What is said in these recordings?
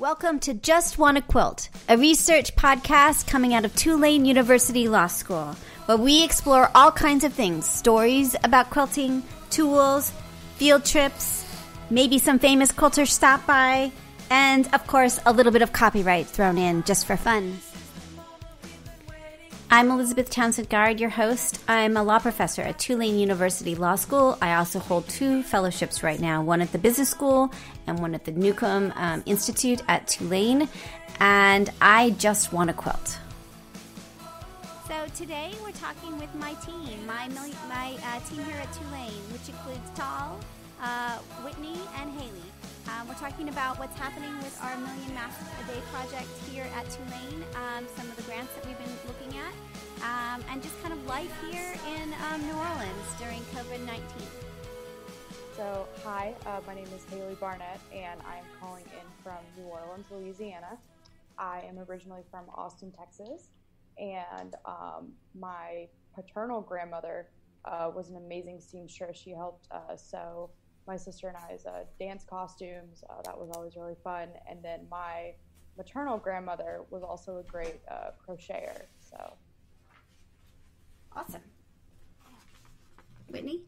Welcome to JustWannaQuilt, a research podcast coming out of Tulane University Law School, where we explore all kinds of things, stories about quilting, tools, field trips, maybe some famous quilters stop by, and, of course, a little bit of copyright thrown in just for fun. I'm Elizabeth Townsend-Guard, your host. I'm a law professor at Tulane University Law School. I also hold 2 fellowships right now, one at the Business School and one at the Newcomb Institute at Tulane. And I just want to quilt. So today we're talking with my team, my team here at Tulane, which includes Todd, Whitney, and Haley. We're talking about what's happening with our Million Masks a Day project here at Tulane, some of the grants that we've been looking at, and just kind of life here in New Orleans during COVID-19. So, hi, my name is Haley Barnett, and I'm calling in from New Orleans, Louisiana. I am originally from Austin, Texas, and my paternal grandmother was an amazing seamstress. She helped sew my sister and I's dance costumes. That was always really fun. And then my maternal grandmother was also a great crocheter. So awesome. Whitney?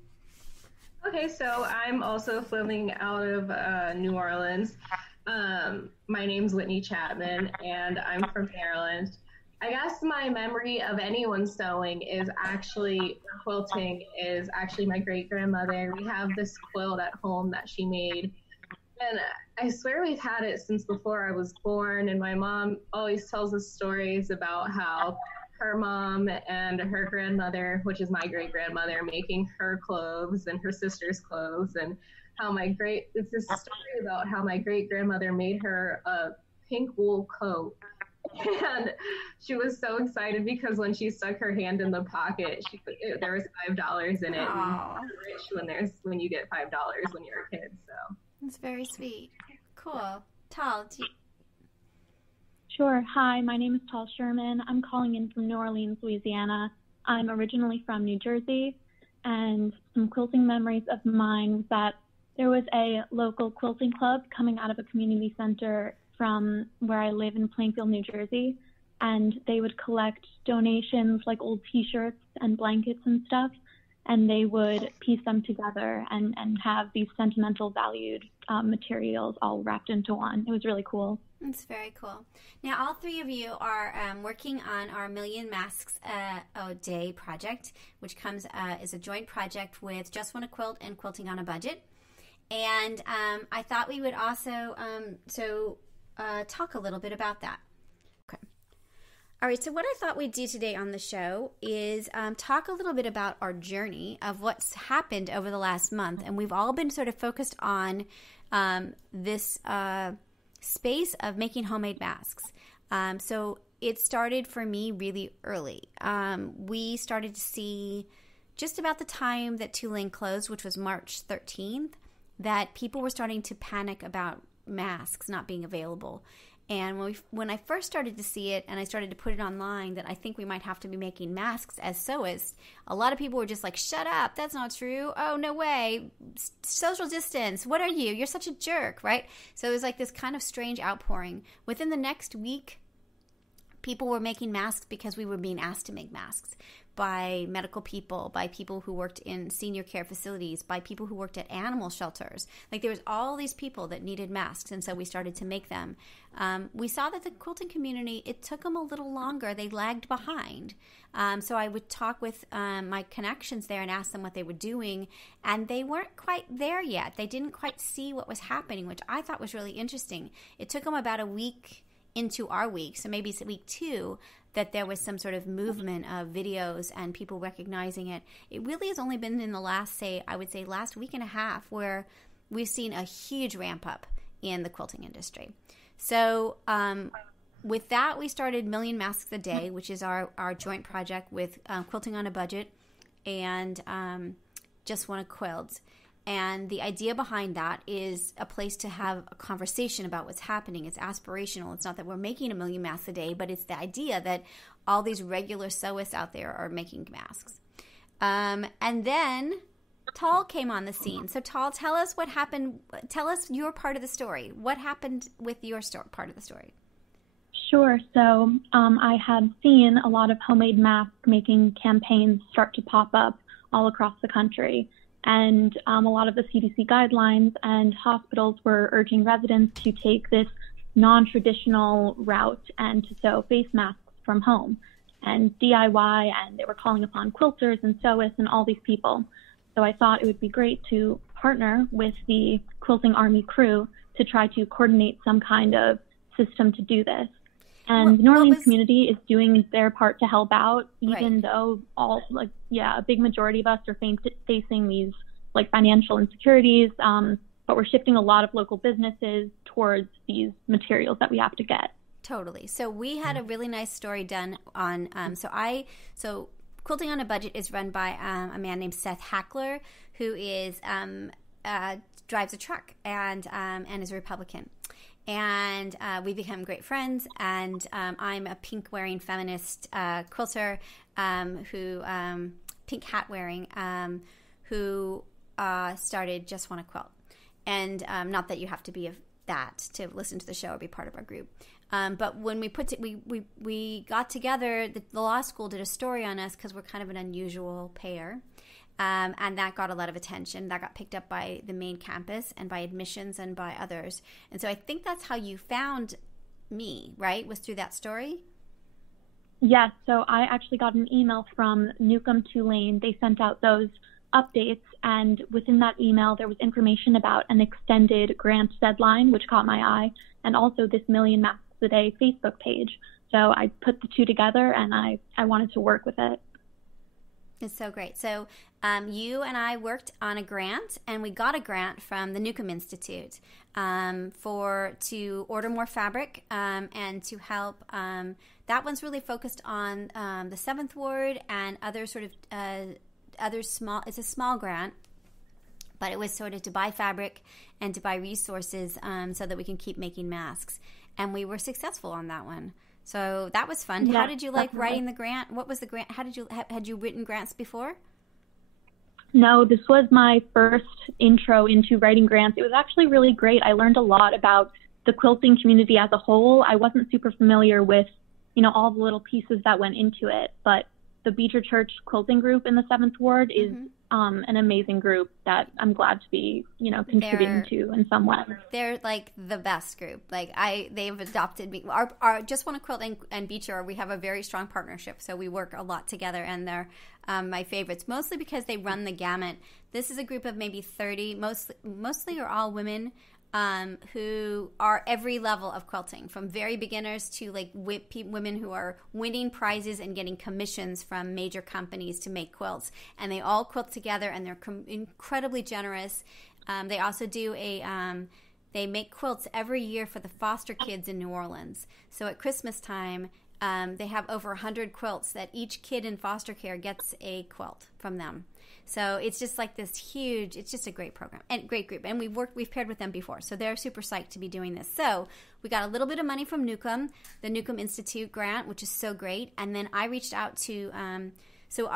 Okay, so I'm also filming out of New Orleans. My name's Whitney Chapman, and I'm from Maryland. I guess my memory of anyone sewing is actually quilting is actually my great-grandmother. We have this quilt at home that she made, and I swear we've had it since before I was born, and my mom always tells us stories about how her mom and her grandmother, which is my great-grandmother, making her clothes and her sister's clothes, and how it's this story about how my great-grandmother made her a pink wool coat. And she was so excited because when she stuck her hand in the pocket, there was $5 in it. And you're rich when you get $5 when you're a kid. So that's very sweet. Cool. Todd. Sure. Hi, my name is Paul Sherman. I'm calling in from New Orleans, Louisiana. I'm originally from New Jersey, and some quilting memories of mine was that there was a local quilting club coming out of a community center from where I live in Plainfield, New Jersey, and they would collect donations like old t-shirts and blankets and stuff, and they would piece them together and have these sentimental valued materials all wrapped into one. It was really cool. That's very cool. Now, all 3 of you are working on our Million Masks a Day project, which is a joint project with JustWannaQuilt and Quilting on a Budget. And I thought we would also talk a little bit about that. Okay. All right, so what I thought we'd do today on the show is talk a little bit about our journey of what's happened over the last month. And we've all been sort of focused on this space of making homemade masks. So it started for me really early. We started to see just about the time that Tulane closed, which was March 13th, that people were starting to panic about masks not being available. And when I first started to see it and I started to put it online that I think we might have to be making masks as sewists, a lot of people were just like, shut up, that's not true. Oh, no way. Social distance. What are you? You're such a jerk, right? So it was like this kind of strange outpouring. Within the next week, people were making masks because we were being asked to make masks by medical people, by people who worked in senior care facilities, by people who worked at animal shelters. Like there was all these people that needed masks, and so we started to make them. We saw that the quilting community, it took them a little longer. They lagged behind. So I would talk with my connections there and ask them what they were doing, and they weren't quite there yet. They didn't quite see what was happening, which I thought was really interesting. It took them about a week into our week, so maybe it's week 2, that there was some sort of movement of videos and people recognizing it. It really has only been in the last week and a half where we've seen a huge ramp up in the quilting industry. So with that, we started Million Masks a Day, which is our joint project with Quilting on a Budget and JustWannaQuilt. And the idea behind that is a place to have a conversation about what's happening. It's aspirational. It's not that we're making 1 million masks a day, but it's the idea that all these regular sewists out there are making masks. And then Tall came on the scene. So Tall, tell us what happened. Tell us your part of the story. What happened with your part of the story? Sure. So I had seen a lot of homemade mask making campaigns start to pop up all across the country. And a lot of the CDC guidelines and hospitals were urging residents to take this non-traditional route and to sew face masks from home and DIY, and they were calling upon quilters and sewists and all these people. So I thought it would be great to partner with the Quilting Army crew to try to coordinate some kind of system to do this. And the New Orleans community is doing their part to help out, even though a big majority of us are facing these financial insecurities. But we're shifting a lot of local businesses towards these materials that we have to get. Totally. So we had a really nice story done on, so Quilting on a Budget is run by a man named Seth Hackler, who is, drives a truck and is a Republican. And we become great friends, and I'm a pink-wearing feminist quilter pink hat-wearing, who started JustWannaQuilt. And not that you have to be that to listen to the show or be part of our group. But when we got together, the law school did a story on us because we're kind of an unusual pair. And that got a lot of attention. That got picked up by the main campus and by admissions and by others. And so I think that's how you found me, right? Was through that story? Yes. So I actually got an email from Newcomb Tulane. They sent out those updates. And within that email, there was information about an extended grant deadline, which caught my eye, and also this Million Masks a Day Facebook page. So I put the two together, and I wanted to work with it. It's so great. So you and I worked on a grant, and we got a grant from the Newcomb Institute to order more fabric and to help. That one's really focused on the 7th Ward and other sort of other small. It's a small grant, but it was sort of to buy fabric and to buy resources so that we can keep making masks. And we were successful on that one. So that was fun. Yeah, how did you like writing the grant? What was the grant? How did you had you written grants before? No, this was my first intro into writing grants. It was actually really great. I learned a lot about the quilting community as a whole. I wasn't super familiar with, all the little pieces that went into it, but the Beecher Church Quilting Group in the 7th Ward is an amazing group that I'm glad to be, contributing to in some way. They're like the best group. They've adopted me. Our Just Wanna Quilt and Beecher, we have a very strong partnership, so we work a lot together, and they're my favorites, mostly because they run the gamut. This is a group of maybe 30, mostly are all women who are every level of quilting, from very beginners to women who are winning prizes and getting commissions from major companies to make quilts. And they all quilt together, and they're incredibly generous. They also do they make quilts every year for the foster kids in New Orleans. So at Christmas time, they have over 100 quilts that each kid in foster care gets a quilt from them. So it's just like this huge, it's just a great program and great group. And we've paired with them before. So they're super psyched to be doing this. So we got a little bit of money from Newcomb, the Newcomb Institute grant, which is so great. And then I reached out to,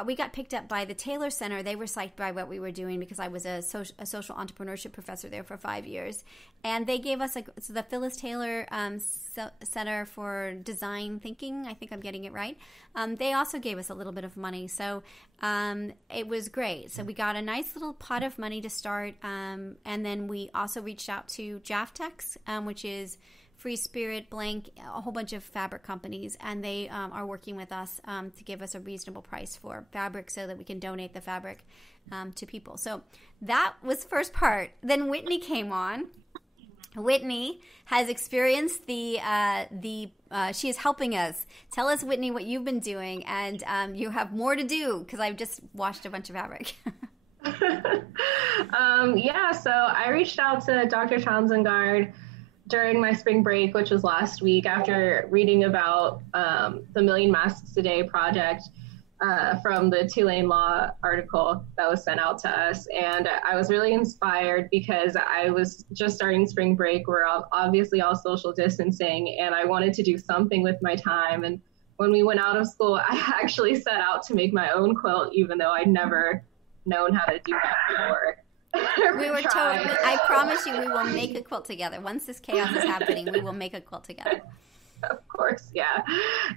we got picked up by the Taylor Center. They were psyched by what we were doing because I was a social entrepreneurship professor there for 5 years. And they gave us the Phyllis Taylor Center for Design Thinking. I think I'm getting it right. They also gave us a little bit of money. So it was great. So we got a nice little pot of money to start. And then we also reached out to Jaftex, which is Free Spirit, Blank, a whole bunch of fabric companies, and they are working with us to give us a reasonable price for fabric so that we can donate the fabric to people. So that was the first part. Then Whitney came on. Whitney has experienced she is helping us. Tell us, Whitney, what you've been doing, and you have more to do because I've just washed a bunch of fabric. So I reached out to Dr. Townsend during my spring break, which was last week, after reading about the Million Masks a Day project from the Tulane Law article that was sent out to us. And I was really inspired because I was just starting spring break. We're obviously all social distancing, and I wanted to do something with my time. And when we went out of school, I actually set out to make my own quilt, even though I'd never known how to do that before. We were told, I promise you, we will make a quilt together. Once this chaos is happening, we will make a quilt together. Of course, yeah.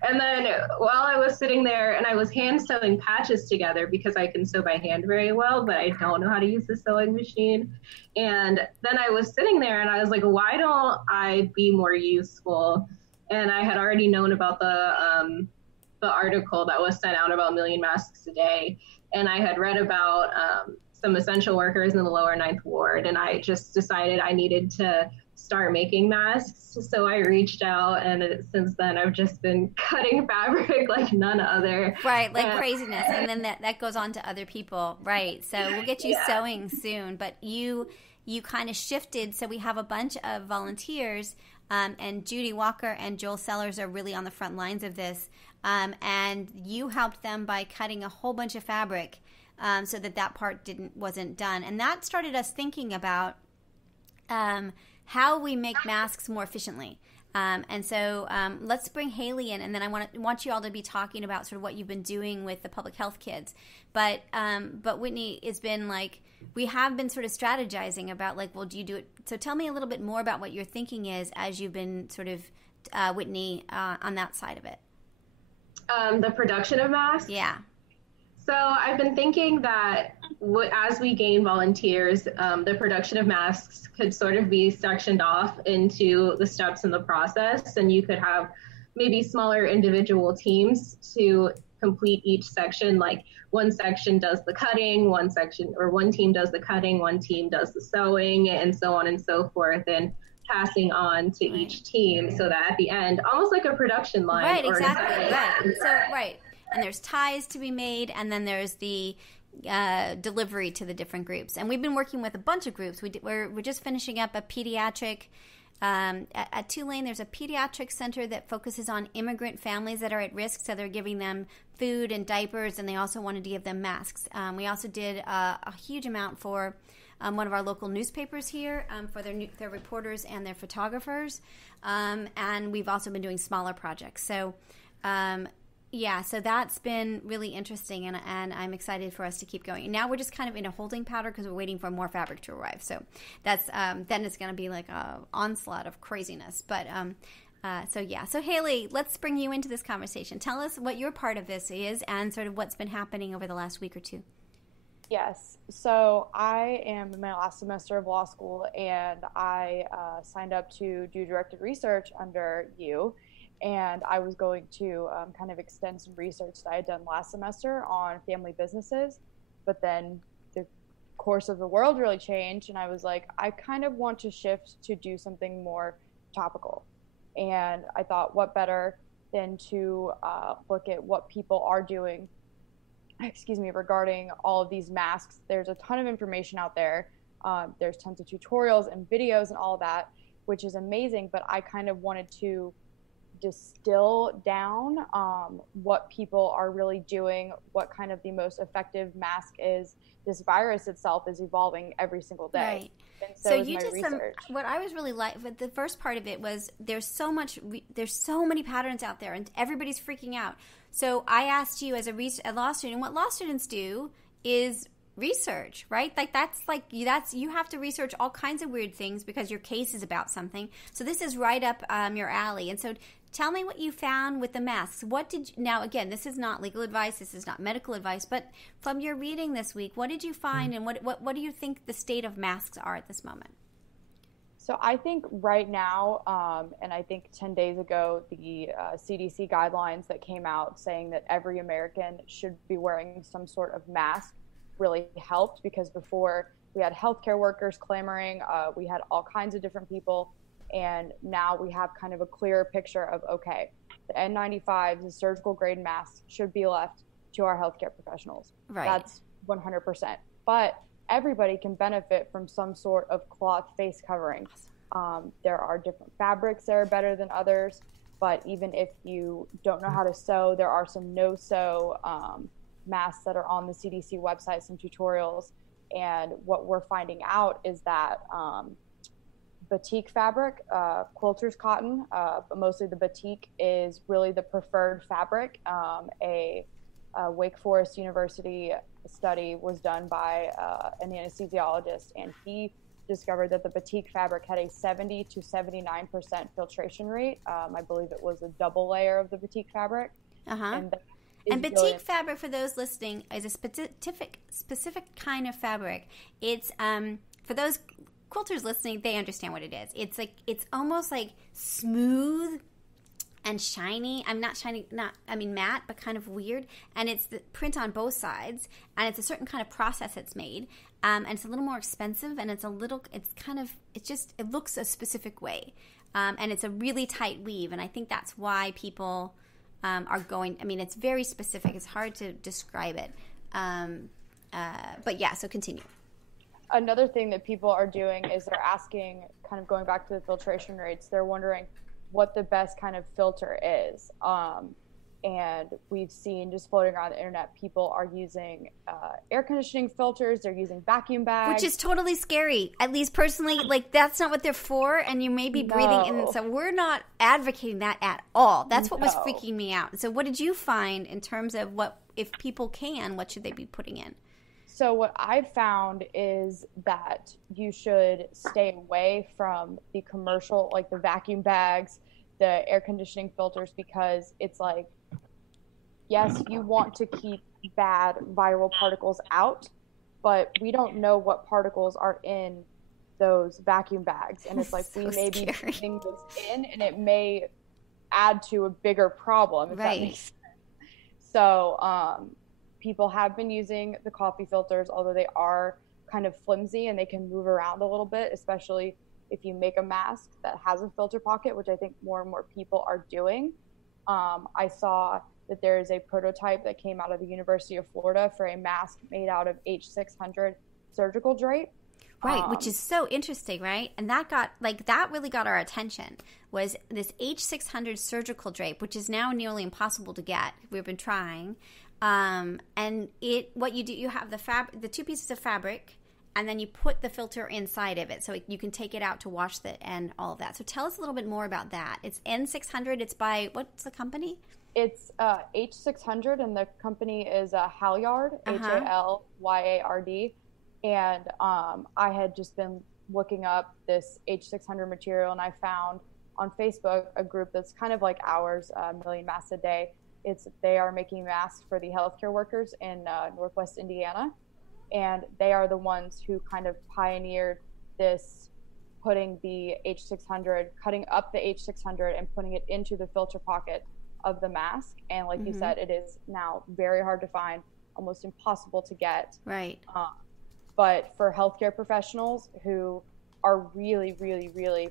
And then while I was sitting there and I was hand sewing patches together because I can sew by hand very well, but I don't know how to use the sewing machine. And then I was sitting there and I was like, why don't I be more useful? And I had already known about the article that was sent out about 1 million masks a day. And I had read about some essential workers in the lower ninth ward. And I just decided I needed to start making masks. So I reached out, and since then I've just been cutting fabric like none other. Right, like craziness. And then that goes on to other people. Right. So we'll get you sewing soon. But you kind of shifted. So we have a bunch of volunteers, and Judy Walker and Joel Sellers are really on the front lines of this. And you helped them by cutting a whole bunch of fabric so that part wasn't done. And that started us thinking about how we make masks more efficiently. And so let's bring Hayley in, and then I want you all to be talking about sort of what you've been doing with the public health kids. But Whitney has been like, we have been sort of strategizing about like, well, do you do it? So tell me a little bit more about what your thinking is as you've been sort of, Whitney, on that side of it. The production of masks? Yeah. So I've been thinking that as we gain volunteers, the production of masks could sort of be sectioned off into the steps in the process, and you could have maybe smaller individual teams to complete each section. Like one section does the cutting, one team does the cutting, one team does the sewing, and so on and so forth, and passing on to each team so that at the end, almost like a production line. Right, exactly. Right. So, right. And there's ties to be made, and then there's the delivery to the different groups. And we've been working with a bunch of groups. We're just finishing up a pediatric at Tulane. There's a pediatric center that focuses on immigrant families that are at risk. So they're giving them food and diapers, and they also wanted to give them masks. We also did a huge amount for one of our local newspapers here for their reporters and their photographers. And we've also been doing smaller projects. So yeah, so that's been really interesting, and I'm excited for us to keep going. And now we're just kind of in a holding pattern because we're waiting for more fabric to arrive. So that's then it's going to be like an onslaught of craziness. But so yeah, so Hayley, let's bring you into this conversation. Tell us what your part of this is and sort of what's been happening over the last week or two. Yes, so I am in my last semester of law school, and I signed up to do directed research under you. And I was going to kind of extend some research that I had done last semester on family businesses. But then the course of the world really changed, and I was like, I kind of want to shift to do something more topical. And I thought, what better than to look at what people are doing, regarding all of these masks. There's a ton of information out there. There's tons of tutorials and videos and all of that, which is amazing. But I kind of wanted to distill down what people are really doing, what kind of the most effective mask is. This virus itself is evolving every single day. Right. And so you did what I was really like, but the first part of it was there's so many patterns out there, and everybody's freaking out. So I asked you as a law student, what law students do is research, right? That's you have to research all kinds of weird things because your case is about something. So this is right up your alley. And so tell me what you found with the masks. Now again, this is not legal advice, this is not medical advice, but from your reading this week, what did you find, and what do you think the state of masks are at this moment? So I think right now, and I think 10 days ago, the CDC guidelines that came out saying that every American should be wearing some sort of mask really helped, because before we had healthcare workers clamoring, we had all kinds of different people, and now we have kind of a clearer picture of, okay, the N95s, the surgical grade masks should be left to our healthcare professionals. Right. That's 100%. But everybody can benefit from some sort of cloth face covering. There are different fabrics that are better than others, but even if you don't know how to sew, there are some no-sew masks that are on the CDC website, some tutorials. And what we're finding out is that batik fabric, quilter's cotton, but mostly the batik is really the preferred fabric. A Wake Forest University study was done by an anesthesiologist, and he discovered that the batik fabric had a 70 to 79% filtration rate. I believe it was a double layer of the batik fabric. And batik fabric, for those listening, is a specific kind of fabric. It's for those quilters listening, they understand what it is. It's almost like smooth and shiny. Matte, but kind of weird. And it's the print on both sides, and it's a certain kind of process it's made. And it's a little more expensive, and it looks a specific way. And it's a really tight weave, and I think that's why people are going, it's very specific. It's hard to describe it. But yeah, so continue. Another thing that people are doing is they're asking, kind of going back to the filtration rates, they're wondering what the best kind of filter is. And we've seen just floating around the internet, people are using air conditioning filters. They're using vacuum bags. Which is totally scary. At least personally, that's not what they're for. And you may be breathing in. So we're not advocating that at all. That's what was freaking me out. So what did you find in terms of if people can, what should they be putting in? So what I've found is that you should stay away from the commercial, like the vacuum bags, the air conditioning filters, because it's like, yes, you want to keep bad viral particles out, but we don't know what particles are in those vacuum bags. And it's like, we may be putting this in, and it may add to a bigger problem, if that makes sense. So people have been using the coffee filters, although they are kind of flimsy and they can move around a little bit, especially if you make a mask that has a filter pocket, which I think more and more people are doing. I saw that there is a prototype that came out of the University of Florida for a mask made out of H600 surgical drape. Right, which is so interesting, right? And that really got our attention, was this H600 surgical drape, which is now nearly impossible to get. We've been trying. And what you do, you have the two pieces of fabric, and then you put the filter inside of it, so you can take it out to wash it and all of that. So tell us a little bit more about that. It's N600. It's by, what's the company? It's H600, and the company is Halyard, Halyard. And I had just been looking up this H600 material, and I found on Facebook a group that's kind of like ours, Million Masks a Day. They are making masks for the healthcare workers in Northwest Indiana, and they are the ones who kind of pioneered this, putting the H600, cutting up the H600 and putting it into the filter pocket of the mask. And like you said, it is now very hard to find, almost impossible to get. Right. But for healthcare professionals who are really, really, really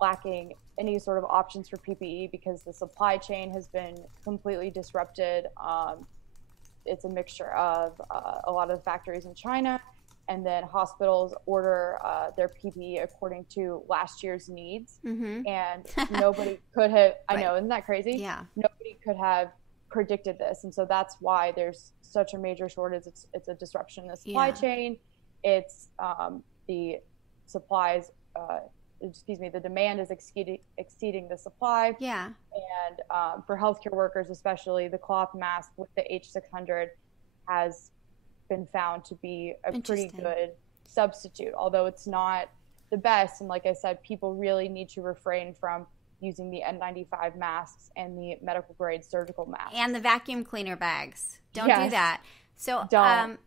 lacking any sort of options for PPE because the supply chain has been completely disrupted. It's a mixture of a lot of the factories in China, and then hospitals order their PPE according to last year's needs. And nobody could have, I know, isn't that crazy? Yeah. Nobody could have predicted this. And so that's why there's such a major shortage. It's a disruption in the supply chain. It's the supplies, the demand is exceeding the supply. Yeah. And for healthcare workers, especially, the cloth mask with the H600 has been found to be a pretty good substitute, although it's not the best. And like I said, people really need to refrain from using the N95 masks and the medical grade surgical masks. And the vacuum cleaner bags. Don't do that. So,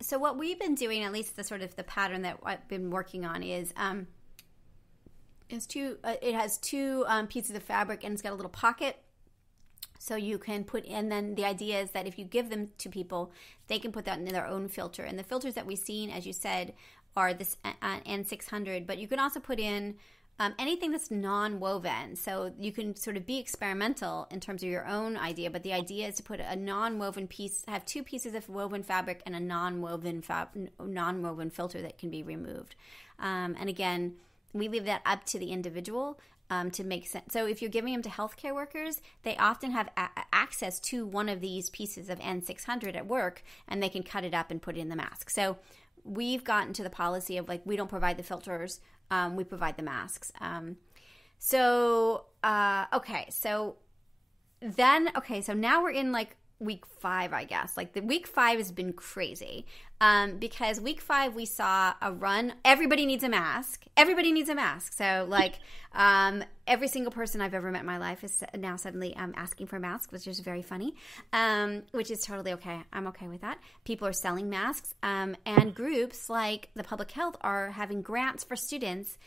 so what we've been doing, at least the pattern that I've been working on is it has two pieces of fabric, and it's got a little pocket. So you can put in, then the idea is that if you give them to people, they can put that in their own filter. And the filters that we've seen, as you said, are this N600, but you can also put in anything that's non-woven. So you can sort of be experimental in terms of your own idea, but the idea is to put a non-woven piece, have two pieces of woven fabric and a non-woven filter that can be removed. And again, we leave that up to the individual to make sense. So if you're giving them to healthcare workers, they often have access to one of these pieces of N600 at work, and they can cut it up and put it in the mask. So we've gotten to the policy of we don't provide the filters, we provide the masks. So now we're in week 5, I guess. Like the week 5 has been crazy because week 5 we saw a run. Everybody needs a mask. Everybody needs a mask. So like every single person I've ever met in my life is now suddenly asking for masks, which is very funny, which is totally okay. I'm okay with that. People are selling masks and groups like the public health are having grants for students.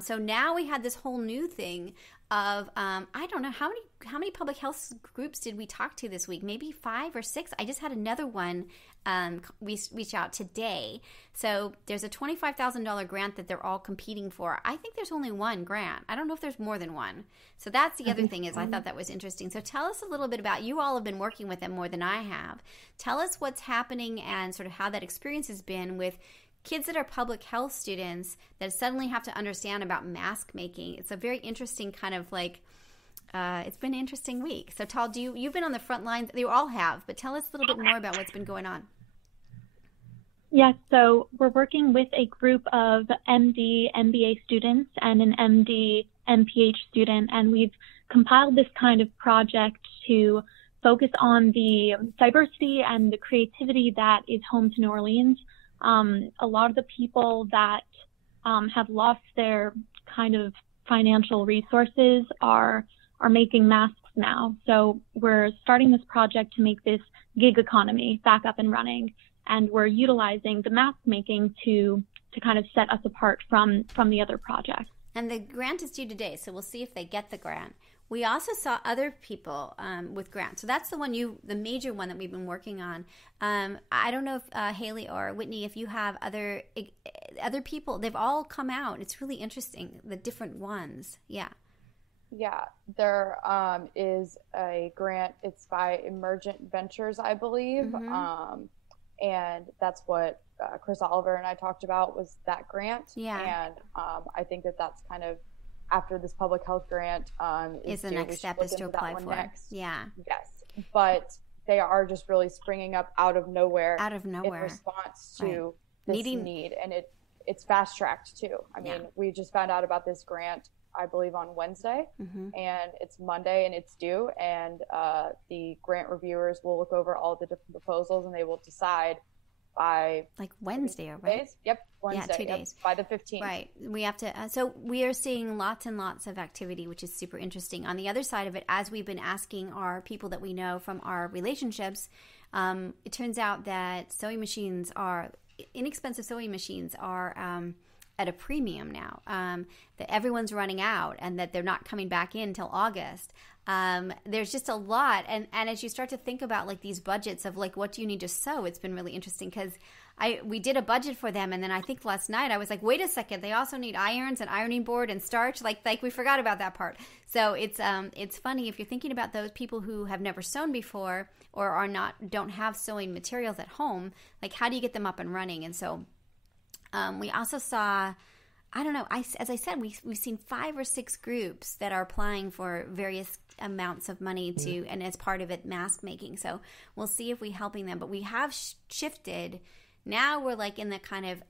So now we had this whole new thing of I don't know how many public health groups did we talk to this week? Maybe 5 or 6. I just had another one reach out today. So there's a $25,000 grant that they're all competing for. I think there's only one grant. I don't know if there's more than one. So that's the other thing is I thought that was interesting. So tell us a little bit about, you all have been working with them more than I have. Tell us what's happening and sort of how that experience has been with kids that are public health students that suddenly have to understand about mask making. It's a very interesting kind of like, it's been an interesting week. So Todd, you've been on the front lines, you all have, but tell us a little bit more about what's been going on. Yes, so we're working with a group of MD, MBA students and an MD, MPH student, and we've compiled this kind of project to focus on the diversity and the creativity that is home to New Orleans. A lot of the people that have lost their kind of financial resources are making masks now. So we're starting this project to make this gig economy back up and running. And we're utilizing the mask making to kind of set us apart from the other projects. And the grant is due today, so we'll see if they get the grant. We also saw other people with grants. So that's the major one that we've been working on. I don't know if Haley or Whitney, if you have other people, they've all come out. It's really interesting, the different ones. Yeah. Yeah, there is a grant. It's by Emergent Ventures, I believe. Mm-hmm. And that's what Chris Oliver and I talked about was that grant. Yeah. And I think that's kind of after this public health grant is the next step is to apply for. Next. Yeah. Yes. But they are just really springing up out of nowhere. In response to this need. And it's fast tracked too. I mean, we just found out about this grant, I believe on Wednesday, and it's Monday and it's due, and the grant reviewers will look over all the different proposals and they will decide by like Wednesday, right? Days? Yep, Wednesday. Yeah, 2 days. By the 15th. Right. We have to. So we are seeing lots and lots of activity, which is super interesting. On the other side of it, as we've been asking our people that we know from our relationships, it turns out that inexpensive sewing machines are at a premium now, that everyone's running out and that they're not coming back in until August. There's just a lot. And as you start to think about like these budgets of like, what do you need to sew? It's been really interesting because we did a budget for them. And then I think last night I was like, wait a second, they also need irons and ironing board and starch. Like we forgot about that part. So it's funny if you're thinking about those people who have never sewn before or don't have sewing materials at home, like how do you get them up and running? And so we also saw, I don't know, as I said, we've seen 5 or 6 groups that are applying for various amounts of money to, and as part of it, mask making. So we'll see if we're helping them. But we have shifted. Now we're like in the kind of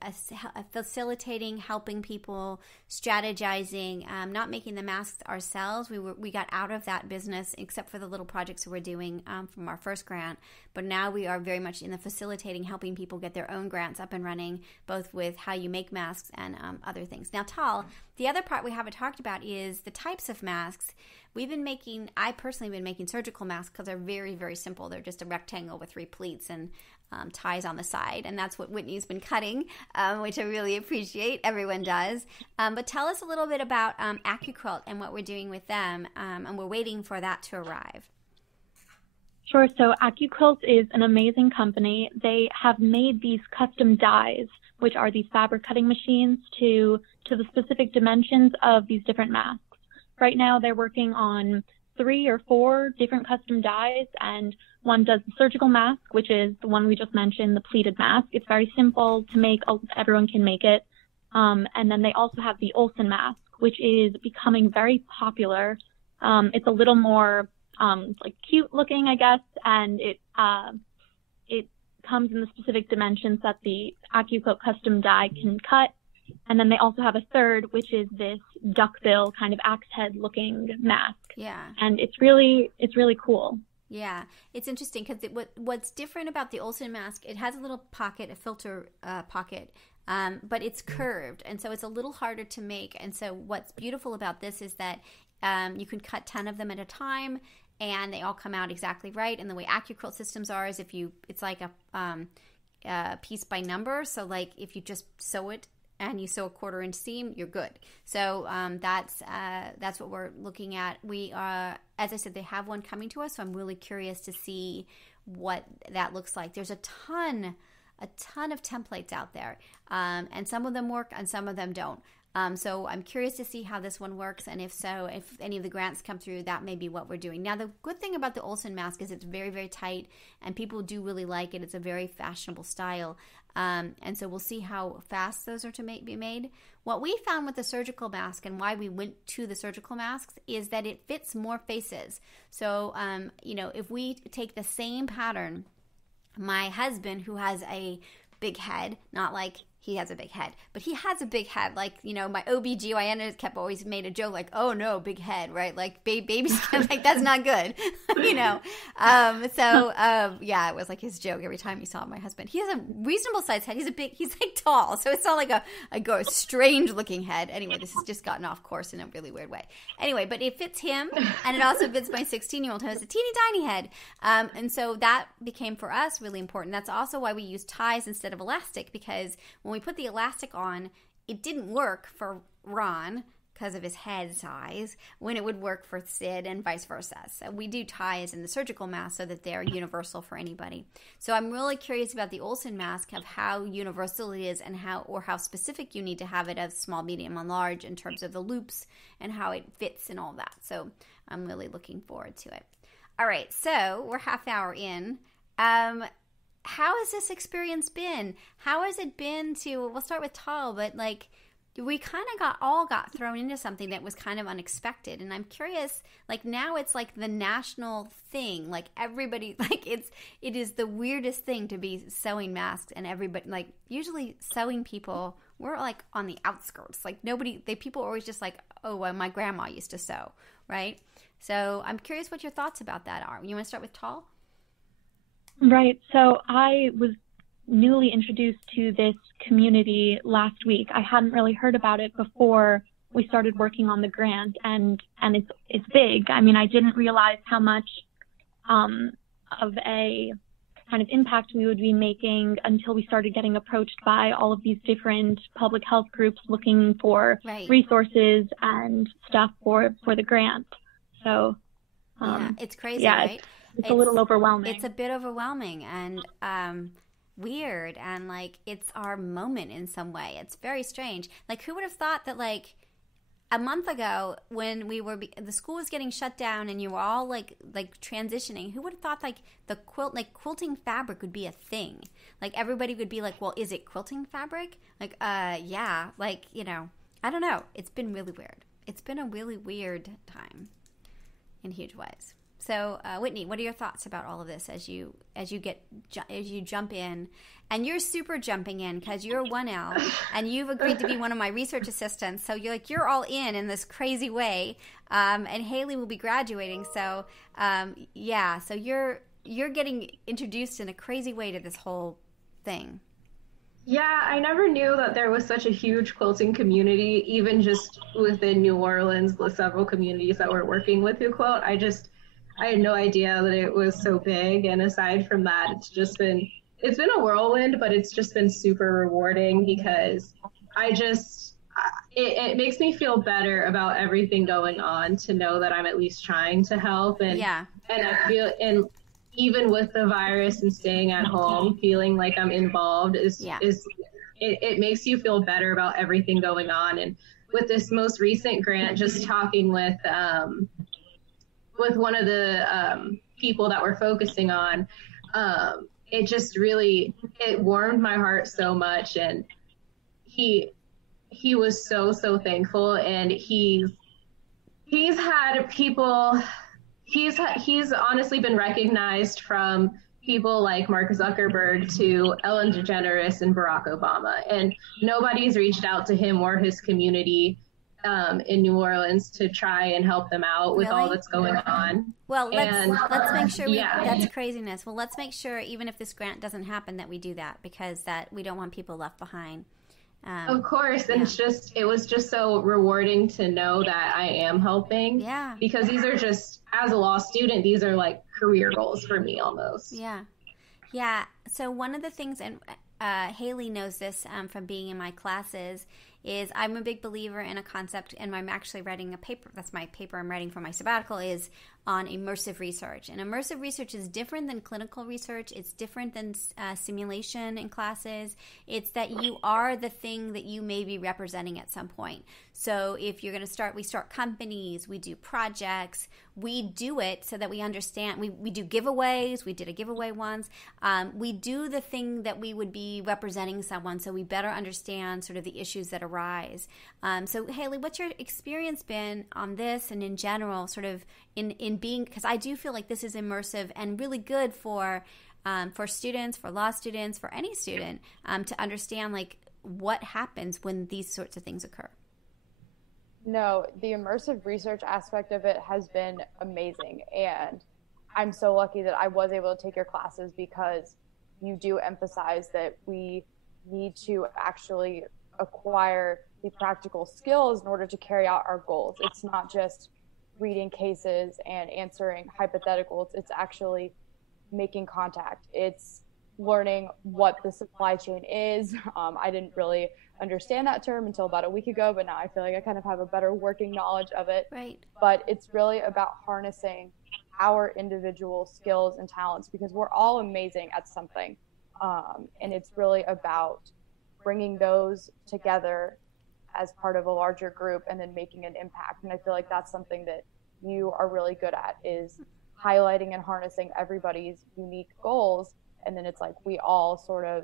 facilitating, helping people, strategizing, not making the masks ourselves. We got out of that business except for the little projects we were doing from our first grant. But now we are very much in the facilitating, helping people get their own grants up and running, both with how you make masks and other things. Now, Tal, the other part we haven't talked about is the types of masks. I personally have been making surgical masks because they're very, very simple. They're just a rectangle with 3 pleats and ties on the side, and that's what Whitney's been cutting, which I really appreciate. Everyone does. But tell us a little bit about Cue Quilt and what we're doing with them, and we're waiting for that to arrive. Sure. So Cue Quilt is an amazing company. They have made these custom dies, which are these fabric cutting machines to the specific dimensions of these different masks. Right now, they're working on 3 or 4 different custom dies, and one does the surgical mask, which is the one we just mentioned, the pleated mask. It's very simple to make. Everyone can make it. And then they also have the Olsen mask, which is becoming very popular. It's a little more like cute looking, I guess, and it comes in the specific dimensions that the Cue Quilt custom die can cut. And then they also have a third, which is this duckbill kind of axe head looking mask. Yeah. And it's really cool. Yeah, it's interesting because what's different about the Olsen mask, it has a little pocket, a filter pocket, but it's curved, and so it's a little harder to make. And so what's beautiful about this is that you can cut 10 of them at a time, and they all come out exactly right. And the way AccuQuilt systems are is it's like a piece by number. So like if you just sew it and you sew a 1/4 inch seam, you're good. So that's what we're looking at. We as I said, they have one coming to us, so I'm really curious to see what that looks like. There's a ton of templates out there, and some of them work and some of them don't. So I'm curious to see how this one works, and if any of the grants come through, that may be what we're doing. Now, the good thing about the Olsen mask is it's very, very tight, and people do really like it. It's a very fashionable style, and so we'll see how fast those are to be made. What we found with the surgical mask and why we went to the surgical masks is that it fits more faces. So, if we take the same pattern, my husband, who has a big head, not like he has a big head, but he has a big head. Like, my OBGYN kept always made a joke like, oh no, big head, right? Like baby skin, like that's not good, yeah, it was like his joke every time he saw my husband. He has a reasonable sized head. He's like tall. So it's not like a strange looking head. Anyway, this has just gotten off course in a really weird way. Anyway, but it fits him, and it also fits my 16-year-old who has a teeny tiny head. And so that became for us really important. That's also why we use ties instead of elastic, because when we put the elastic on, it didn't work for Ron because of his head size when it would work for Sid, and vice versa. So we do ties in the surgical mask so that they're universal for anybody. So I'm really curious about the Olsen mask, of how universal it is and how specific you need to have it as small, medium, and large in terms of the loops and how it fits and all that. So I'm really looking forward to it. All right, so we're half hour in. How has this experience been? How has it been we'll start with Todd, but like we kind of got thrown into something that was kind of unexpected. And I'm curious, like now it's like the national thing, like everybody, like it is the weirdest thing to be sewing masks, and everybody, like usually sewing people, we're like on the outskirts, like people are always just like, oh, well, my grandma used to sew, right? So I'm curious what your thoughts about that are. You want to start with Todd? Right. So I was newly introduced to this community last week. I hadn't really heard about it before we started working on the grant, and it's big. I mean, I didn't realize how much of a kind of impact we would be making until we started getting approached by all of these different public health groups looking for resources and stuff for the grant. So it's crazy, right? It's a little overwhelming. It's a bit overwhelming and weird, and like it's our moment in some way. It's very strange. Like, who would have thought that like a month ago when the school was getting shut down and you were all like transitioning, who would have thought like the quilting fabric would be a thing? Like everybody would be like, well, is it quilting fabric? Like, yeah, like, I don't know. It's been really weird. It's been a really weird time in huge ways. So, Whitney, what are your thoughts about all of this as you jump in? And you're super jumping in because you're 1L and you've agreed to be one of my research assistants. So you're all in this crazy way. And Hayley will be graduating. So, so you're getting introduced in a crazy way to this whole thing. Yeah, I never knew that there was such a huge quilting community, even just within New Orleans, the several communities that were working with Cue Quilt. I had no idea that it was so big. And aside from that, it's been a whirlwind, but it's just been super rewarding because it makes me feel better about everything going on to know that I'm at least trying to help. And I feel, and even with the virus and staying at home, feeling like I'm involved it makes you feel better about everything going on. And with this most recent grant, just talking with one of the people that we're focusing on, it just really, it warmed my heart so much. And he was so thankful. And he's had people, he's honestly been recognized from people like Mark Zuckerberg to Ellen DeGeneres and Barack Obama. And nobody's reached out to him or his community in New Orleans to try and help them out with all that's going on. Well, let's make sure that's craziness. Well, let's make sure even if this grant doesn't happen that we do that, because that we don't want people left behind. Of course, and it was just so rewarding to know that I am helping. Yeah. Because these are just, as a law student, these are like career goals for me almost. Yeah. Yeah. So one of the things, and Hayley knows this from being in my classes, is I'm a big believer in a concept, and I'm actually writing a paper. That's my paper I'm writing for my sabbatical, is on immersive research. And immersive research is different than clinical research. It's different than simulation in classes. It's that you are the thing that you may be representing at some point. So if you're going to we start companies, we do projects, we do it so that we understand. We do giveaways. We did a giveaway once. We do the thing that we would be representing someone, so we better understand sort of the issues that arise. So Hayley, what's your experience been on this and in general, sort of in being, because I do feel like this is immersive and really good for students, for law students, for any student, to understand like what happens when these sorts of things occur. No, the immersive research aspect of it has been amazing. And I'm so lucky that I was able to take your classes, because you do emphasize that we need to actually acquire the practical skills in order to carry out our goals. It's not just reading cases and answering hypotheticals. It's actually making contact. It's learning what the supply chain is. I didn't really understand that term until about a week ago, but now I feel like I kind of have a better working knowledge of it. Right. But it's really about harnessing our individual skills and talents, because we're all amazing at something. And it's really about bringing those together as part of a larger group and then making an impact. And I feel like that's something that you are really good at, is highlighting and harnessing everybody's unique goals. And then it's like we all sort of,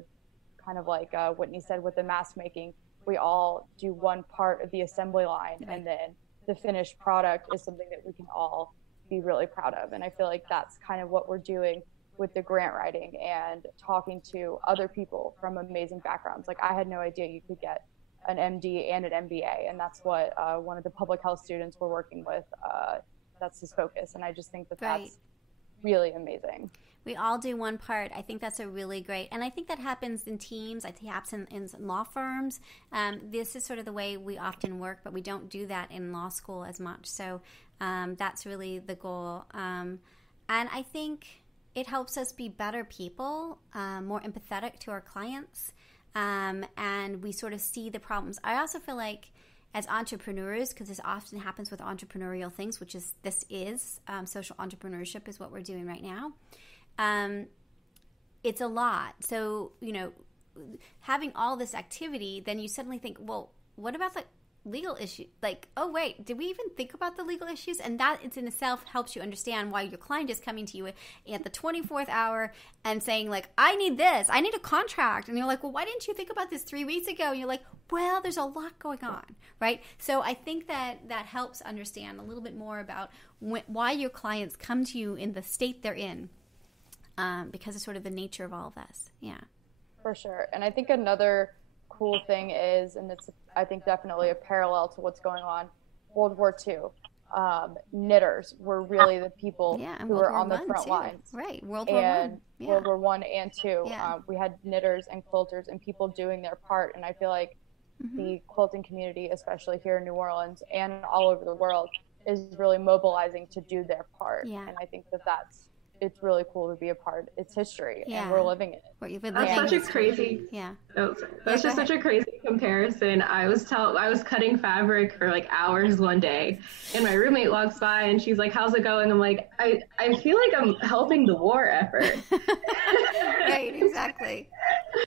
kind of like Whitney said with the mask making, we all do one part of the assembly line, and then the finished product is something that we can all be really proud of. And I feel like that's kind of what we're doing with the grant writing and talking to other people from amazing backgrounds. Like, I had no idea you could get an MD and an MBA, and that's what one of the public health students we're working with, that's his focus. And I just think that that's really amazing. We all do one part. I think that's a really great, and I think that happens in teams. I think it happens in law firms. This is sort of the way we often work, but we don't do that in law school as much. So that's really the goal. And I think it helps us be better people, more empathetic to our clients, and we sort of see the problems. I also feel like as entrepreneurs, because this often happens with entrepreneurial things, which is social entrepreneurship is what we're doing right now. It's a lot. So, having all this activity, then you suddenly think, well, what about the legal issue? Like, oh, wait, did we even think about the legal issues? And that in itself helps you understand why your client is coming to you at the 24th hour and saying, like, I need this. I need a contract. And you're like, well, why didn't you think about this 3 weeks ago? And you're like, well, there's a lot going on, right? So I think that helps understand a little bit more about why your clients come to you in the state they're in. Because it's sort of the nature of all of this. Yeah. For sure. And I think another cool thing is, and it's, I think, definitely a parallel to what's going on, World War II. Knitters were really the people who were on the front lines. Right. World War I. Yeah. World War I and II. Yeah. We had knitters and quilters and people doing their part. And I feel like the quilting community, especially here in New Orleans and all over the world, is really mobilizing to do their part. Yeah. And I think it's really cool to be a part. It's history, and we're living it. That's such a crazy. Yeah. That's just such a crazy comparison. I was cutting fabric for like hours one day, and my roommate walks by and she's like, "How's it going?" I'm like, I feel like I'm helping the war effort. Right. Exactly.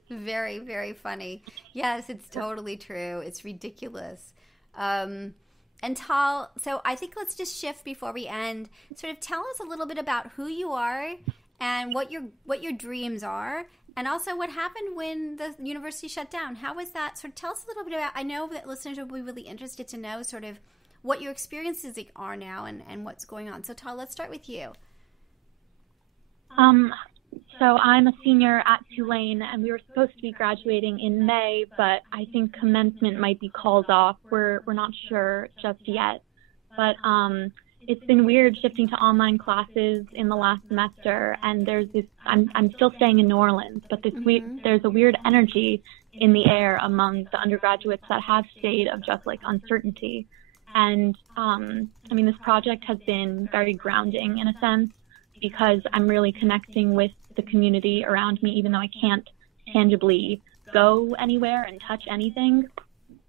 Very, very funny. Yes, it's totally true. It's ridiculous. And Tal, so I think let's just shift before we end. Sort of tell us a little bit about who you are and what your dreams are, and also what happened when the university shut down. How was that? Sort of tell us a little bit about. I know that listeners will be really interested to know sort of what your experiences are now and what's going on. So Tal, let's start with you. So I'm a senior at Tulane, and we were supposed to be graduating in May, but I think commencement might be called off. We're not sure just yet. But it's been weird shifting to online classes in the last semester, and there's this. I'm still staying in New Orleans, but there's a weird energy in the air among the undergraduates that have stayed of just like uncertainty. And I mean, this project has been very grounding in a sense, because I'm really connecting with the community around me, even though I can't tangibly go anywhere and touch anything.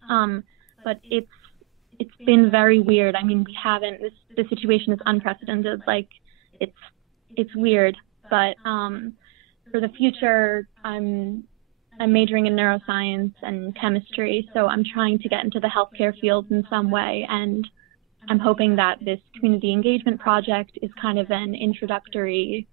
But it's been very weird. I mean, we haven't, this situation is unprecedented. Like, it's weird. But for the future, I'm majoring in neuroscience and chemistry, so I'm trying to get into the healthcare field in some way, and I'm hoping that this community engagement project is kind of an introductory,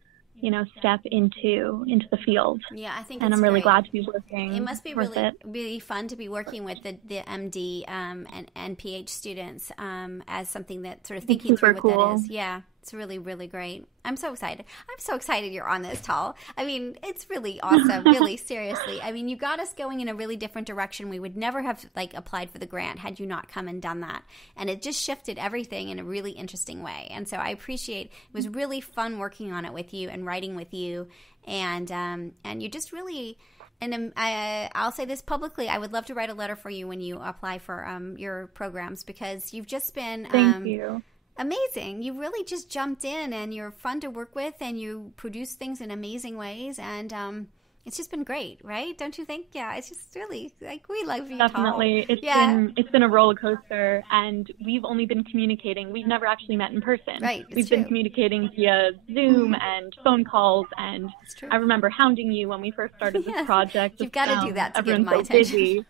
step into the field. Yeah, I think and it's I'm really great. glad to be working. It must be really fun to be working with the MD and PH students as something that sort of thinking through what that is. Yeah, it's really, really great. I'm so excited. I'm so excited you're on this, Tal. I mean, it's really awesome, really, seriously. I mean, you got us going in a really different direction. We would never have, applied for the grant had you not come and done that. And it just shifted everything in a really interesting way. And so I appreciate, it was really fun working on it with you and writing with you. And you just really, and I'll say this publicly, I would love to write a letter for you when you apply for your programs, because you've just been... Thank you. Amazing. You really just jumped in, and you're fun to work with, and you produce things in amazing ways, and it's just been great, right? Don't you think? Yeah, it's just really, we love you, Definitely. Tal. It's been a roller coaster, and we've only been communicating. We've never actually met in person. Right, We've been communicating via Zoom and phone calls, and I remember hounding you when we first started this project. You've got to do that to get my attention.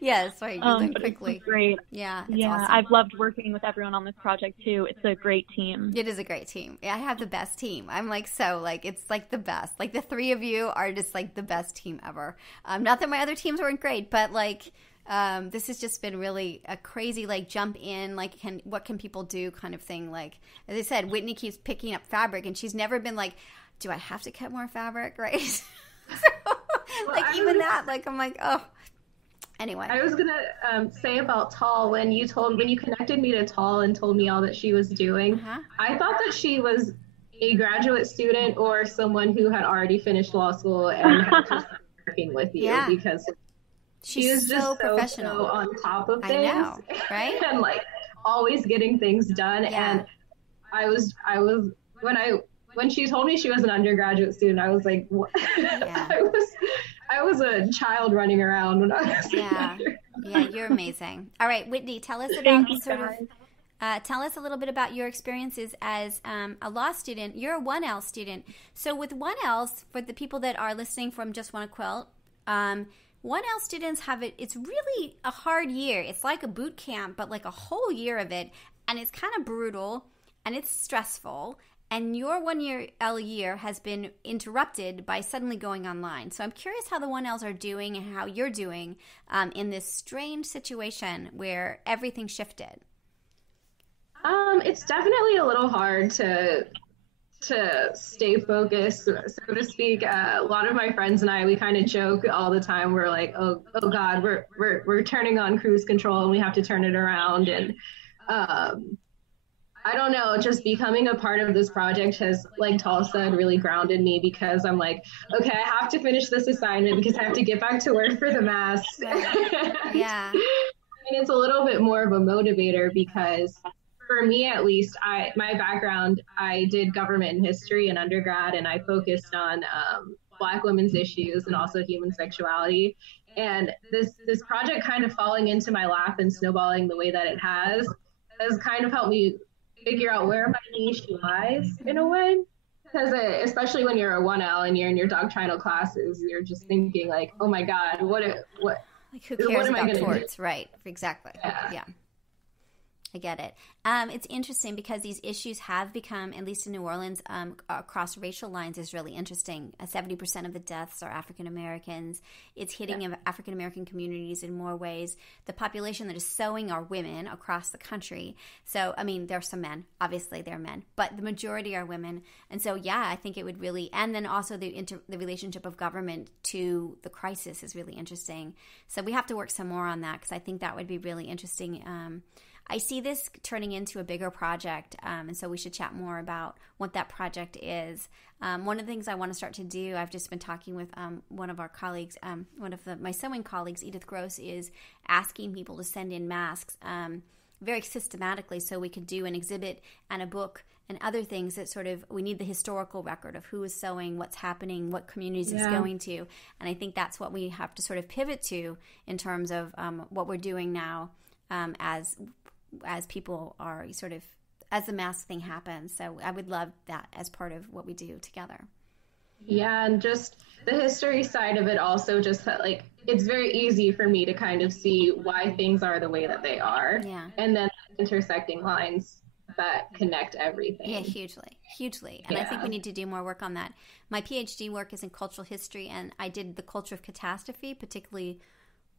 Yes, right. You learn quickly. Great. Yeah, it's awesome. I've loved working with everyone on this project too. It's a great team. It is a great team. I have the best team. I'm it's the best. The three of you are just the best team ever. Not that my other teams weren't great, but this has just been really a crazy jump in, what can people do kind of thing. As I said, Whitney keeps picking up fabric, and she's never been do I have to cut more fabric, right? Even that, I'm oh. Anyway, I was gonna say about Tal, when you connected me to Tal and told me all that she was doing, I thought that she was a graduate student or someone who had already finished law school and had just working with you, because she is just so professional, so on top of things. I know, right? And always getting things done. Yeah. And I was when she told me she was an undergraduate student, I was like, what? Yeah. I was a child running around when I was Yeah, you're amazing. All right, Whitney, tell us about tell us a little bit about your experiences as a law student. You're a 1L student. So with 1Ls, for the people that are listening from JustWannaQuilt, 1L students it's really a hard year. It's like a boot camp, but a whole year of it. And it's kind of brutal, and it's stressful. And your 1L year has been interrupted by suddenly going online. So I'm curious how the 1Ls are doing and how you're doing in this strange situation where everything shifted. It's definitely a little hard to stay focused, so to speak. A lot of my friends and we kind of joke all the time. We're like, oh God, we're turning on cruise control and we have to turn it around. And I don't know, just becoming a part of this project has, like Tal said, really grounded me, because I'm like, okay, I have to finish this assignment because I have to get back to work for the mass. Yeah. And it's a little bit more of a motivator, because for me, at least, my background, I did government and history in undergrad, and I focused on Black women's issues and also human sexuality. And this project kind of falling into my lap and snowballing the way that it has kind of helped me figure out where my niche lies in a way. Because especially when you're a 1L and you're in your doctrinal classes, you're just thinking oh my God, what who cares about torts? Right, exactly. Yeah. I get it. It's interesting because these issues have become, at least in New Orleans, across racial lines is really interesting. 70% of the deaths are African Americans. It's hitting African American communities in more ways. The population that is sewing are women across the country. So, I mean, there are some men. Obviously, there are men. But the majority are women. And so, yeah, I think it would really – and then also the relationship of government to the crisis is really interesting. So we have to work some more on that because I think that would be really interesting. I see this turning into a bigger project, and so we should chat more about what that project is. One of the things I want to start to do, I've just been talking with one of our colleagues, my sewing colleagues, Edith Gross, is asking people to send in masks very systematically so we could do an exhibit and a book and other things that sort of, we need the historical record of who is sewing, what's happening, what communities it's going to. And I think that's what we have to sort of pivot to in terms of what we're doing now as people are sort of, as the mask thing happens. So I would love that as part of what we do together. Yeah, and just the history side of it also, just that, like, it's very easy for me to kind of see why things are the way that they are. Yeah. And then intersecting lines that connect everything. Yeah, hugely. And I think we need to do more work on that. My PhD work is in cultural history, and I did the culture of catastrophe, particularly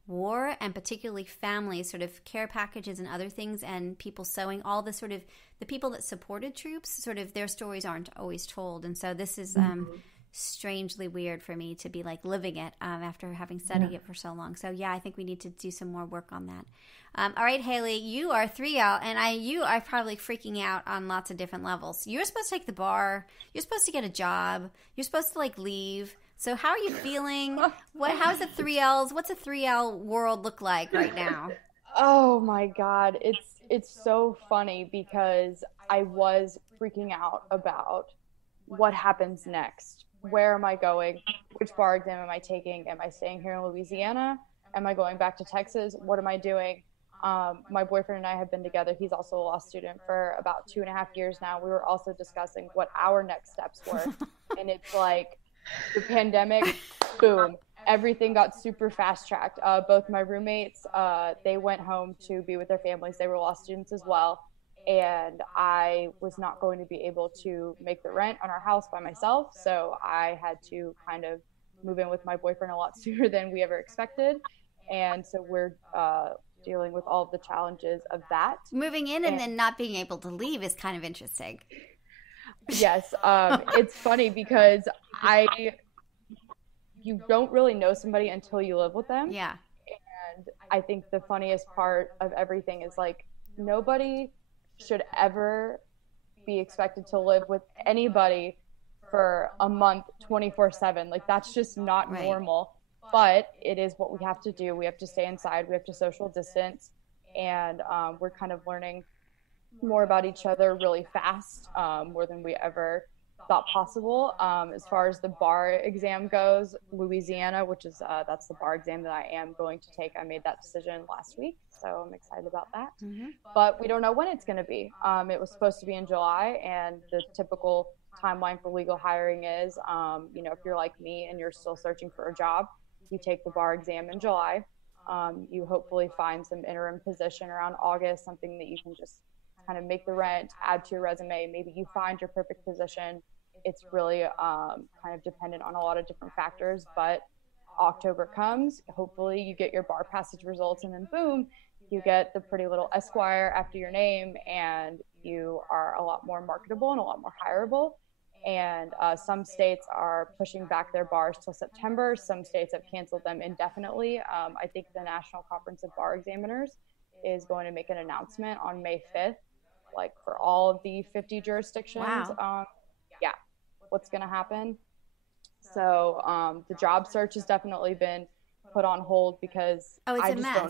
war and particularly families, sort of care packages and other things, and people sewing, all the sort of the people that supported troops, sort of their stories aren't always told. And so this is strangely weird for me to be like living it after having studied it for so long. So yeah, I think we need to do some more work on that. All right, Hayley, you are 3L, and you are probably freaking out on lots of different levels. You're supposed to take the bar. You're supposed to get a job. You're supposed to leave. So how are you feeling? How's the 3Ls? What's a 3L world look like right now? Oh my God. It's so funny because I was freaking out about what happens next. Where am I going? Which bar exam am I taking? Am I staying here in Louisiana? Am I going back to Texas? What am I doing? My boyfriend and I have been together. He's also a law student for about 2.5 years now. We were also discussing what our next steps were. And it's like, the pandemic, boom, everything got super fast-tracked. Both my roommates, they went home to be with their families. They were law students as well. And I was not going to be able to make the rent on our house by myself. So I had to kind of move in with my boyfriend a lot sooner than we ever expected. And so we're dealing with all of the challenges of that. Moving in and then not being able to leave is kind of interesting. Yes. It's funny because you don't really know somebody until you live with them. Yeah. And I think the funniest part of everything is like, nobody should ever be expected to live with anybody for a month 24/7. Like, that's just not normal, but it is what we have to do. We have to stay inside. We have to social distance. And we're kind of learning more about each other really fast, more than we ever thought possible. As far as the bar exam goes, Louisiana, which is that's the bar exam that I am going to take. I made that decision last week, so I'm excited about that. But we don't know when it's going to be. It was supposed to be in July, and the typical timeline for legal hiring is, if you're like me and you're still searching for a job, you take the bar exam in July. You hopefully find some interim position around August, something that you can just kind of make the rent, add to your resume. Maybe you find your perfect position. It's really kind of dependent on a lot of different factors, but October comes, hopefully you get your bar passage results, and then boom, you get the pretty little Esquire after your name, and you are a lot more marketable and a lot more hireable. And some states are pushing back their bars till September. Some states have canceled them indefinitely. I think the National Conference of Bar Examiners is going to make an announcement on May 5th, like for all of the 50 jurisdictions. Wow. What's going to happen. So the job search has definitely been put on hold because it's I a just mess. don't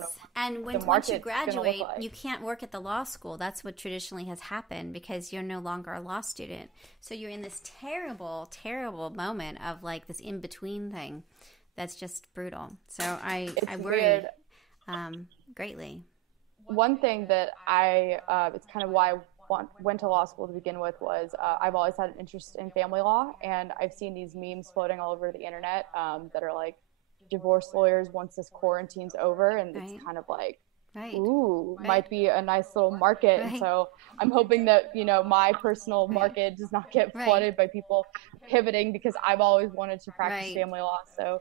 know and once you graduate, you can't work at the law school. That's what traditionally has happened because you're no longer a law student. So you're in this terrible, terrible moment of like this in-between thing that's just brutal. So I worry greatly. One thing that it's kind of why I went to law school to begin with was I've always had an interest in family law, and I've seen these memes floating all over the internet that are like divorce lawyers once this quarantine's over, and it's kind of like Right. ooh, might be a nice little market. Right. And so I'm hoping that, my personal market does not get flooded by people pivoting, because I've always wanted to practice family law. So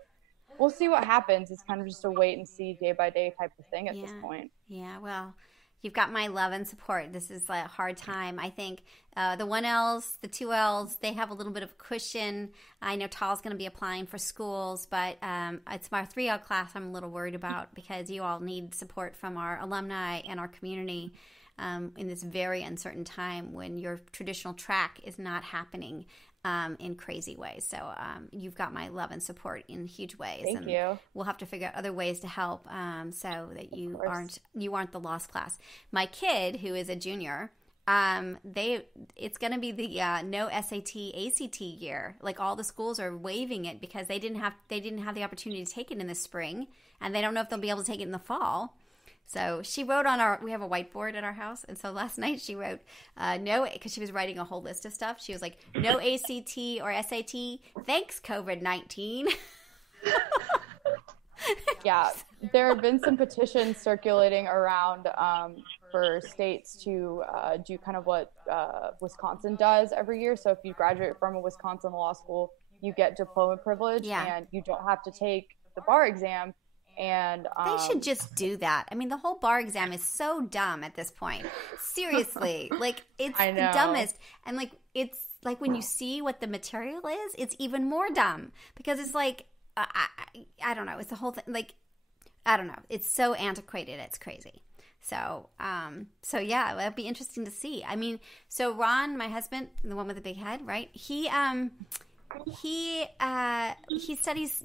we'll see what happens. It's kind of just a wait and see, day by day type of thing at this point. Yeah, well, you've got my love and support. This is a hard time. I think the 1Ls, the 2Ls, they have a little bit of cushion. I know Todd's going to be applying for schools, but it's my 3L class I'm a little worried about, because you all need support from our alumni and our community in this very uncertain time when your traditional track is not happening in crazy ways. So you've got my love and support in huge ways. Thank you. We'll have to figure out other ways to help so that you aren't the lost class. My kid, who is a junior, it's going to be the no SAT ACT year. Like, all the schools are waiving it because they didn't have the opportunity to take it in the spring, and they don't know if they'll be able to take it in the fall. So she wrote we have a whiteboard at our house. And so last night she wrote, no, because she was writing a whole list of stuff. She was like, no ACT or SAT. Thanks, COVID-19. Yeah, there have been some petitions circulating around for states to do kind of what Wisconsin does every year. So if you graduate from a Wisconsin law school, you get diploma privilege, and you don't have to take the bar exam. And they should just do that. I mean, the whole bar exam is so dumb at this point. Seriously, like, it's the dumbest. And like, it's like, when you see what the material is, it's even more dumb, because it's like, I don't know. It's the whole thing. Like, I don't know. It's so antiquated. It's crazy. So yeah, it'd be interesting to see. I mean, so Ron, my husband, the one with the big head, right? He studies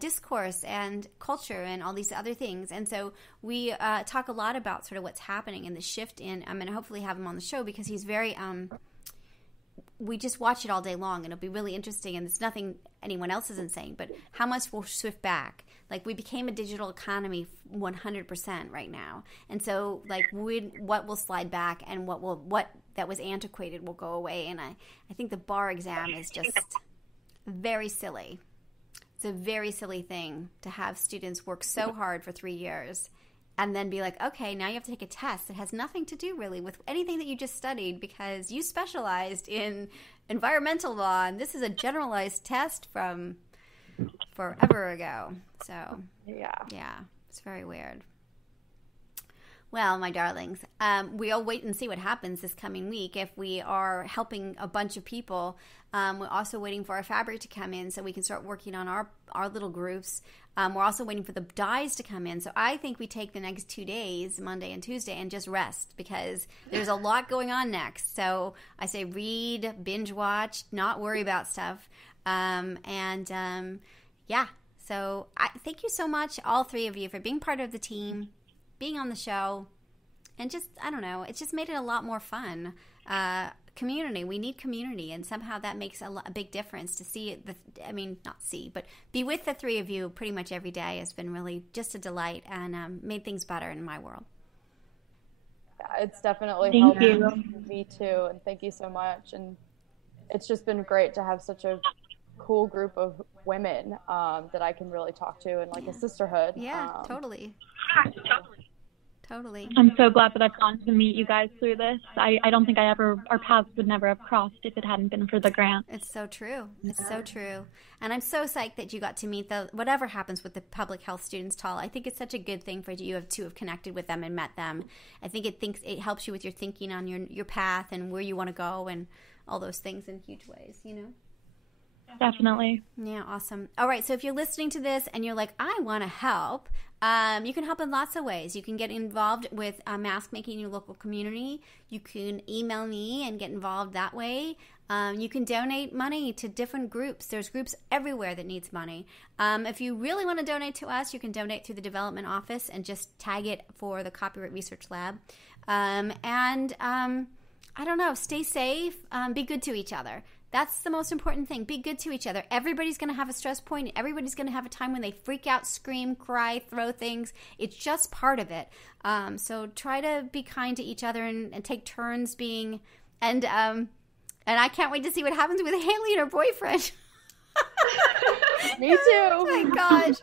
discourse and culture and all these other things, and so we talk a lot about sort of what's happening and the shift in. I'm going to hopefully have him on the show, because he's very. We just watch it all day long, and it'll be really interesting. And it's nothing anyone else isn't saying, but how much will shift back? Like, we became a digital economy 100% right now, and so like, what will slide back, and what that was antiquated will go away. And I think the bar exam is just very silly. It's a very silly thing to have students work so hard for 3 years and then be like, okay, now you have to take a test that has nothing to do really with anything that you just studied, because you specialized in environmental law, and this is a generalized test from forever ago. So yeah, it's very weird. Well, my darlings, we'll wait and see what happens this coming week. If we are helping a bunch of people, we're also waiting for our fabric to come in so we can start working on our little groups. We're also waiting for the dyes to come in. So I think we take the next 2 days, Monday and Tuesday, and just rest, because there's a lot going on next. So I say read, binge watch, not worry about stuff. Yeah. So thank you so much, all three of you, for being part of the team, being on the show, and just, I don't know, it's just made it a lot more fun. Community, we need community, and somehow that makes a big difference. To see it, but be with the three of you pretty much every day has been really just a delight, and made things better in my world. Yeah, it's definitely helped me too, and thank you so much. And it's just been great to have such a cool group of women that I can really talk to, and like a sisterhood. Yeah, totally. I'm so glad that I've gone to meet you guys through this. I don't think our paths would never have crossed if it hadn't been for the grant. It's so true. It's so true. And I'm so psyched that you got to meet whatever happens with the public health students, Todd. I think it's such a good thing for you to have connected with them and met them. I think it helps you with your thinking on your path and where you want to go and all those things in huge ways, you know? Definitely. Yeah, awesome. All right, so if you're listening to this and you're like, I want to help, you can help in lots of ways. You can get involved with mask making in your local community. You can email me and get involved that way. You can donate money to different groups. There's groups everywhere that needs money. If you really want to donate to us, you can donate through the development office and just tag it for the Copyright Research Lab. I don't know, stay safe, be good to each other. That's the most important thing. Be good to each other. Everybody's going to have a stress point. Everybody's going to have a time when they freak out, scream, cry, throw things. It's just part of it. So try to be kind to each other and take turns being. And I can't wait to see what happens with Hayley and her boyfriend. Me too. Oh my gosh,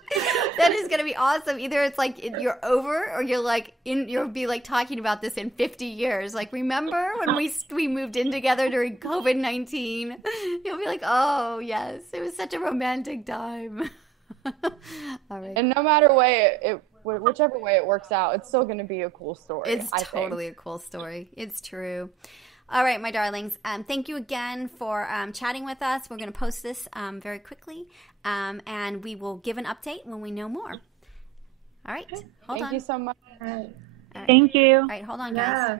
that is gonna be awesome. Either it's like you're over, or you're like you'll be like talking about this in 50 years. Like, remember when we moved in together during COVID-19? You'll be like, oh yes, it was such a romantic time. All right. And no matter whichever way it works out, it's still going to be a cool story. It's totally a cool story. It's true. All right, my darlings. Thank you again for chatting with us. We're going to post this very quickly, and we will give an update when we know more. All right. Hold on. Thank you so much. Thank you. All right, hold on, guys. Yeah.